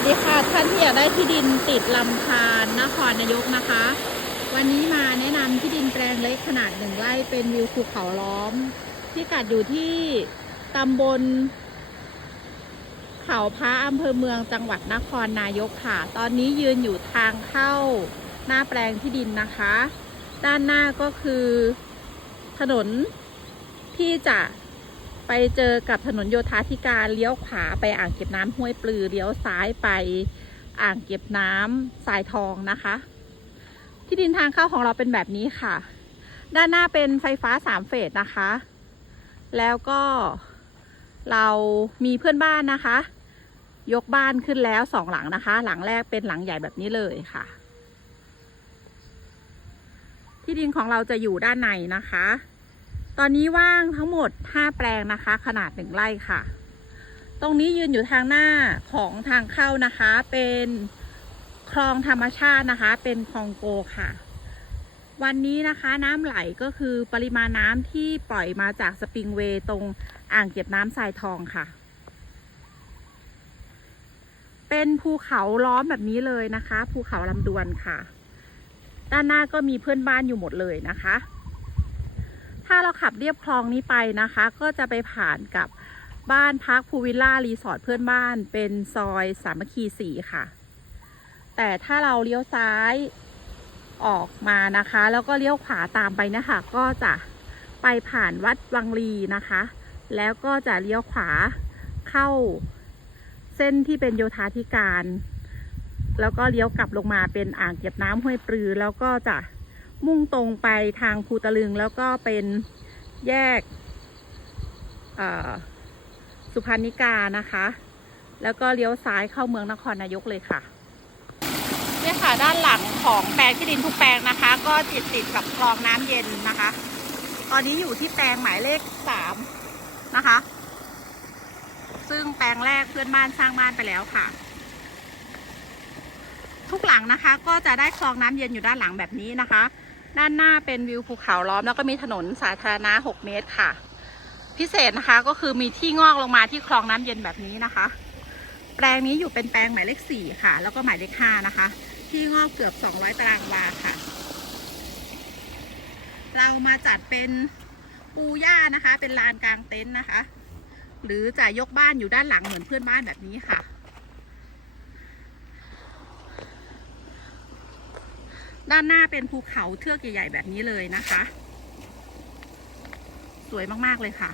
วัสดีค่ะ ท่านที่อยากได้ที่ดินติดลำธารนครนายกนะคะ วันนี้มาแนะนำที่ดินแปลงเล็กขนาดหนึ่งไร่เป็นวิวภูเขาล้อม ที่กัดอยู่ที่ตำบล เขาพระอำเภอเมืองจังหวัดนครนายกค่ะ ตอนนี้ยืนอยู่ทางเข้าหน้าแปลงที่ดินนะคะ ด้านหน้าก็คือถนนที่จะ ไปเจอกับถนนโยธาธิการเลี้ยวขวาไปอ่างเก็บน้ำห้วยปลือเลี้ยวซ้ายไปอ่างเก็บน้ำสายทองนะคะ ที่ดินทางเข้าของเราเป็นแบบนี้ค่ะ ด้านหน้าเป็นไฟฟ้าสามเฟสนะคะ แล้วก็เรามีเพื่อนบ้านนะคะ ยกบ้านขึ้นแล้วสองหลังนะคะ หลังแรกเป็นหลังใหญ่แบบนี้เลยค่ะ ที่ดินของเราจะอยู่ด้านในนะคะ ตอนนี้ว่างทั้งหมด 5 แปลงนะคะ ขนาดหนึ่งไร่ค่ะ ตรงนี้ยืนอยู่ทางหน้าของทางเข้านะคะ เป็นคลองธรรมชาตินะคะ เป็นคลองโกค่ะ วันนี้นะคะน้ำไหลก็คือปริมาณน้ำที่ปล่อยมาจากสปริงเวย์ตรงอ่างเก็บน้ำทรายทองค่ะ เป็นภูเขาล้อมแบบนี้เลยนะคะ ภูเขาลำดวนค่ะ ด้านหน้าก็มีเพื่อนบ้านอยู่หมดเลยนะคะ ถ้าเราขับเรียบคลองนี้ไปนะคะ ก็จะไปผ่านกับบ้านพักภูวิลล่ารีสอร์ทเพื่อนบ้านเป็นซอยสามัคคีสี่ค่ะ แต่ถ้าเราเลี้ยวซ้ายออกมานะคะ แล้วก็เลี้ยวขวาตามไปนะคะ ก็จะไปผ่านวัดวังลีนะคะ แล้วก็จะเลี้ยวขวาเข้าเส้นที่เป็นโยธาธิการ แล้วก็เลี้ยวกลับลงมาเป็นอ่างเก็บน้ำห้วยปลือ แล้วก็จะ มุ่งตรงไปทางภูตะลึง แล้วก็เป็นแยกสุพรรณิกานะคะ แล้วก็เลี้ยวซ้ายเข้าเมืองนครนายกเลยค่ะเนี่ยค่ะด้านหลังของแปลงที่ดินทุกแปลงนะคะ ก็ติดติดกับคลองน้ำเย็นนะคะ ตอนนี้อยู่ที่แปลงหมายเลขสามนะคะ ซึ่งแปลงแรกเพื่อนบ้านสร้างบ้านไปแล้วค่ะ ทุกหลังนะคะก็จะได้คลองน้ำเย็นอยู่ด้านหลังแบบนี้นะคะ ด้านหน้าเป็นวิวภูเขาล้อมแล้วก็มีถนนสาธารณะ 6 เมตรค่ะ พิเศษนะคะก็คือมีที่งอกลงมาที่คลองน้ำเย็นแบบนี้นะคะ แปลงนี้อยู่เป็นแปลงหมายเลข 4 ค่ะ แล้วก็หมายเลข 5 นะคะ ที่งอกเกือบ 200 ตารางวาค่ะ เรามาจัดเป็นปูหญ้านะคะ เป็นลานกลางเต็นท์นะคะ หรือจะยกบ้านอยู่ด้านหลังเหมือนเพื่อนบ้านแบบนี้ค่ะ ด้านหน้าเป็นภูเขาเทือกใหญ่ ๆ แบบนี้เลยนะคะ สวยมาก ๆ เลยค่ะ